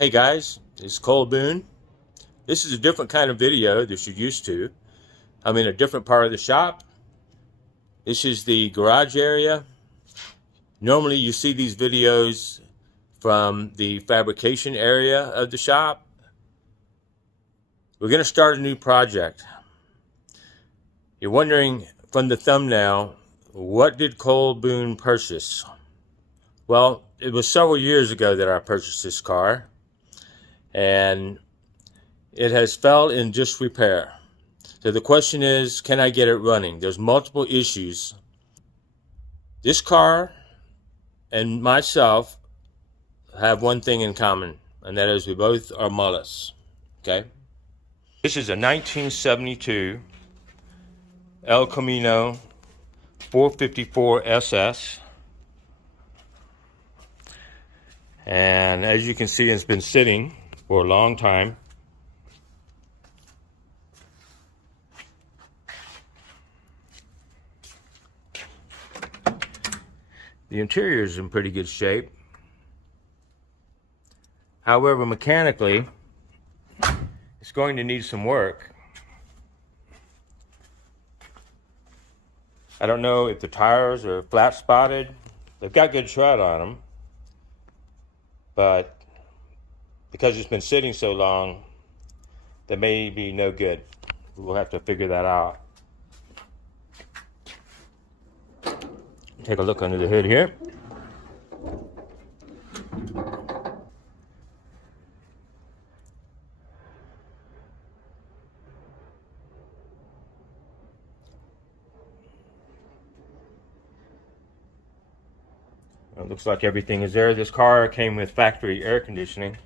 Hey guys, it's Cole Boone. This is a different kind of video that you're used to. I'm in a different part of the shop. This is the garage area. Normally you see these videos from the fabrication area of the shop. We're going to start a new project. You're wondering from the thumbnail, what did Cole Boone purchase? Well, it was several years ago that I purchased this car, and it has fell in disrepair. So the question is, can I get it running? There's multiple issues. This car and myself have one thing in common, and that is we both are mullets. Okay? This is a 1972 El Camino 454 SS. And as you can see, it's been sitting for a long time. The interior is in pretty good shape. However, mechanically, it's going to need some work. I don't know if the tires are flat spotted. They've got good tread on them, but because it's been sitting so long, they may be no good. We'll have to figure that out. Take a look under the hood here. It looks like everything is there. This car came with factory air conditioning.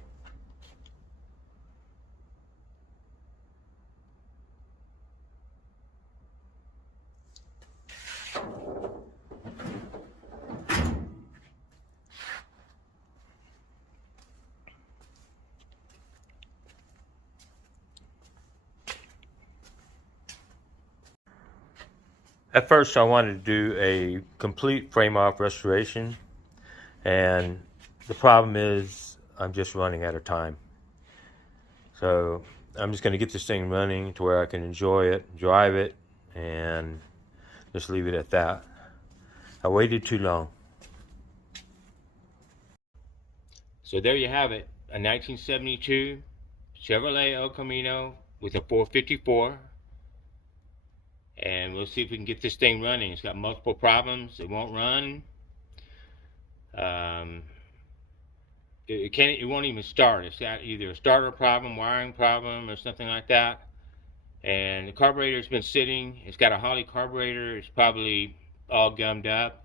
At first I wanted to do a complete frame-off restoration, and the problem is I'm just running out of time. So I'm just going to get this thing running to where I can enjoy it, drive it, and just leave it at that. I waited too long. So there you have it, a 1972 Chevrolet El Camino with a 454. And we'll see if we can get this thing running. It's got multiple problems. It won't run. It won't even start. It's got either a starter problem, wiring problem, or something like that. And the carburetor's been sitting. It's got a Holley carburetor. It's probably all gummed up.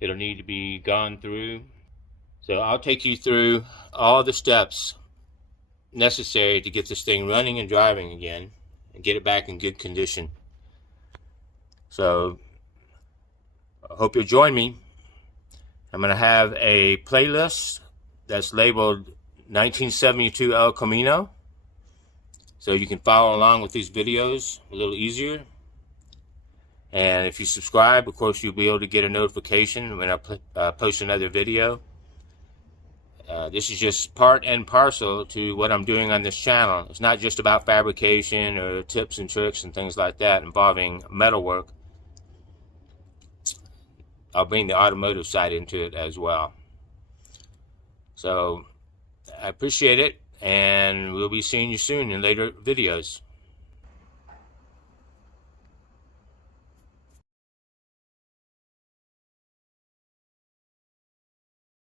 It'll need to be gone through. So I'll take you through all the steps necessary to get this thing running and driving again and get it back in good condition. So I hope you'll join me. I'm going to have a playlist that's labeled 1972 El Camino, so you can follow along with these videos a little easier. And if you subscribe, of course, you'll be able to get a notification when I post another video. This is just part and parcel to what I'm doing on this channel. It's not just about fabrication or tips and tricks and things like that involving metalwork. I'll bring the automotive side into it as well. So I appreciate it, and we'll be seeing you soon in later videos.